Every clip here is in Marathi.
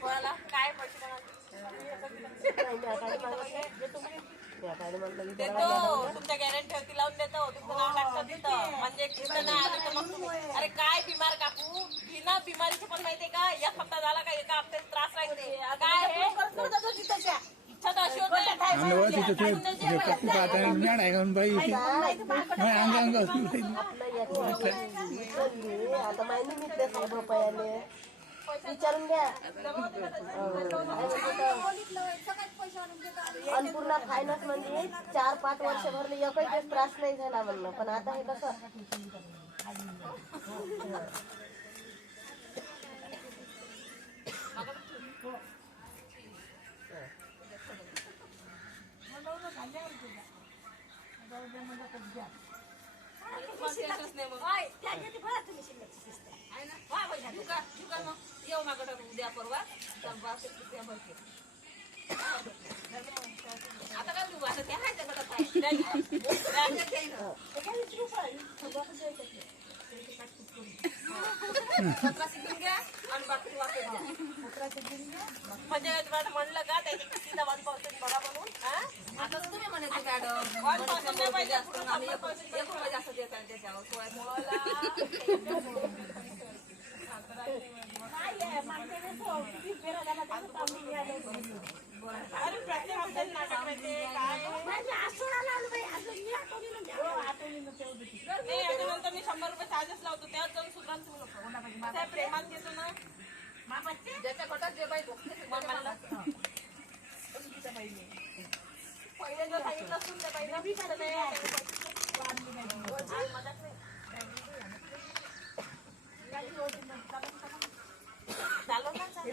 कोणाला? काय पैसे कोणाला? देतो. तुमच्या गॅरंटी लावून देतो. तुमचं नाव टाकतो तिथं. म्हणजे तिथं नाही आलं तर मग तुम्ही अरे काय बिमार काकू? बिना बिमारीचे पण माहितीये का? एक हप्ता झाला का? एका हप्त्यात त्रास राहते काय हे? इच्छा तर अशी होती. आता माहिती विचारून घ्या. अन्नपूर्णा फायनान्समध्ये चार पाच वर्ष भरले एकही दिवस त्रास नाही झाला म्हणलं. पण आता हे कसं? येऊ माझ्याकडे उद्या परवा तर बाप रे, किती भरते. आता काय देऊ आता त्या आहे त्याकडे काय द्या की. द्या की काही ना. सतरा शिकून घ्या आणि बाकी वापस द्या. म्हणजे तुम्हाला म्हणलं का त्याची कितीचा वन पर्सेंट बघा म्हणून हा? आता तुम्ही म्हणायचं मॅडम वन पर्सेंट नाही पाहिजे असतं आम्ही एक एक रुपया जास्त देत आहे त्याच्यावर अरे प्रत्येक हप्त्यात नाटक माहिती काय नाही याच्यानंतर मी शंभर रुपये चार्जेस लावतो. त्यावर जाऊन लोक प्रेमात घेतो ना. ज्याच्या गटात जे बाई मला पहिले जर सांगितलं असून त्या बाईला. मी खरं नाही मजाक नाही. चालव ना, चालव.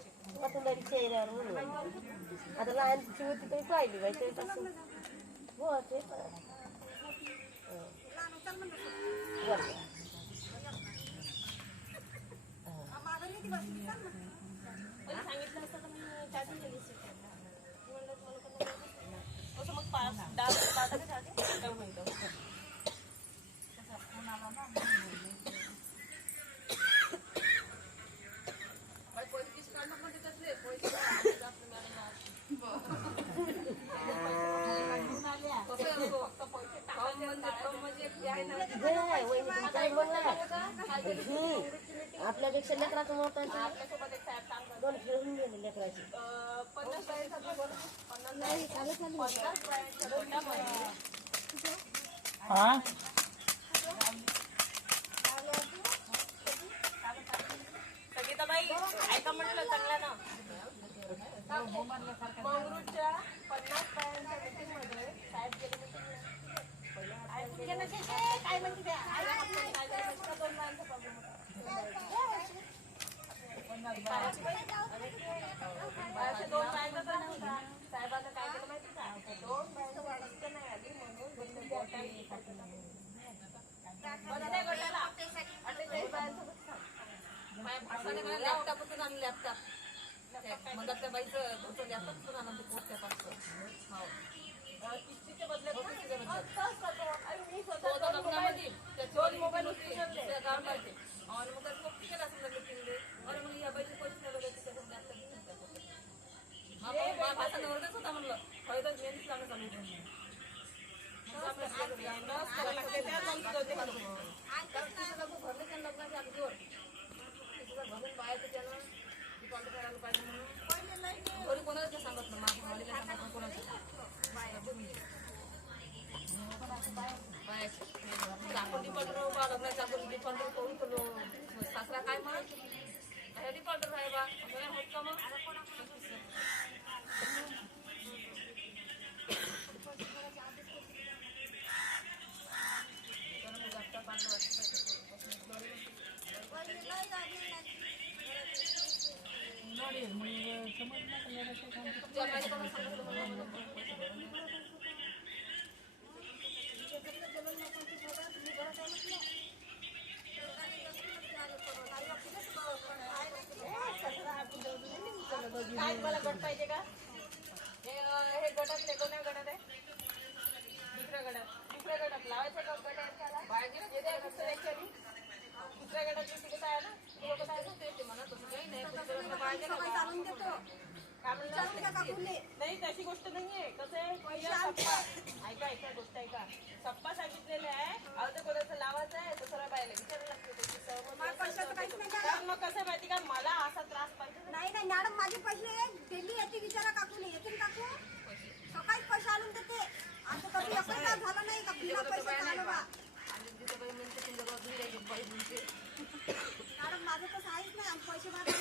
नी वतनदारी चेहऱ्यावर म्हणून आता लहानची होती तरी पाहिली बाई ते तसं हो ते पण. हं. बरं. पहिले सांगितलं असतं तर मी चार्जिंग केली असती. मी म्हणलं तुम्हाला पण नको. असं मग पाच दहा मिनिटं लावता का charging? दहा मिनिटं. हे आहे, वहिनी काय बोलणार ही आपल्यापेक्षा लेकराचं मोठं आहे. आपल्यासोबत एक साहेब काम करतात. दोन खेळून गेले लेकराची पन्नास बायांचा गट, पन्नास पन्नास बायांच्या गटामध्ये हा संगीताबाई ऐका म्हटलं चांगला ना मंगरूळच्या पन्नास बायांच्या meeting मध्ये साहेब गेले meeting लॅपटॉप तर आणलं लॅपटॉप मग त्या बाईचं तुमचं लॅपटॉप आणलं ते पोस्टच्या हो किस्तीच्या बदल्यात किस्तीच्या बदल्यात लग्नामध्ये दोन मोबाईल होते त्या गाव काढते आणि मग त्याचं पप्पी केला असेल मीटिंगले अरे मग या बाईचे पैसे नाही बघायचे त्याच्याकडून लॅपटॉप घेऊन टाकलं. माझ्या भाषा नवरदेच होता म्हणलं खरं तर मेहनत लागलं चालू होतं. मग आपलं नवस करायला लागते, त्या चालू होते मला. कारण तिचं लग्न भरलं त्या लग्नाच्या अगोदर तिचं भरून बाहेर त्यानं ती कॉन्टॅक्ट करायला पाहिजे म्हणून घरी कोणाला ते सांगत नाही माझ्या मुलीला सांगत नाही कोणाचं बायाचं. आपण डिफॉल्टर बा लग्नाच्या आपण डिफॉल्टर करून तुलो सासरा काय म्हणत हे डिफॉल्टर आहे बा असं नाही होत का मग मग समजलं काय तुम्हाला गट पाहिजे का? हे अं, हे गटातले कोण्या गटात आहे? दुसऱ्या गटात. दुसऱ्या गटात लावायचं का गट आहे हे दुसऱ्या तिकीट आहे ना? लोक काय म्हणते म्हणत होते. काही नाही गटात? नाही तशी गोष्ट नाहीये. कसं आहे? ऐका ऐका गोष्ट ऐका. सप्पा सांगितलेले आहे अर्ध कोणाचं लावायचं आहे तर सरळ बायला विचारायला लागते कसं आहे माहिती का? मला असा त्रास पाहिजे ना. नाही नाही माझे पैसे डेली येते विचारा काकूने. येते ना काकू? सकाळीच पैसे आणून देते. असं कधी एकही तास झालं नाही का? बिना पैसे आलं बा मॅडम माझं तसं आहेच नाही. आम्ही पैसे मागतो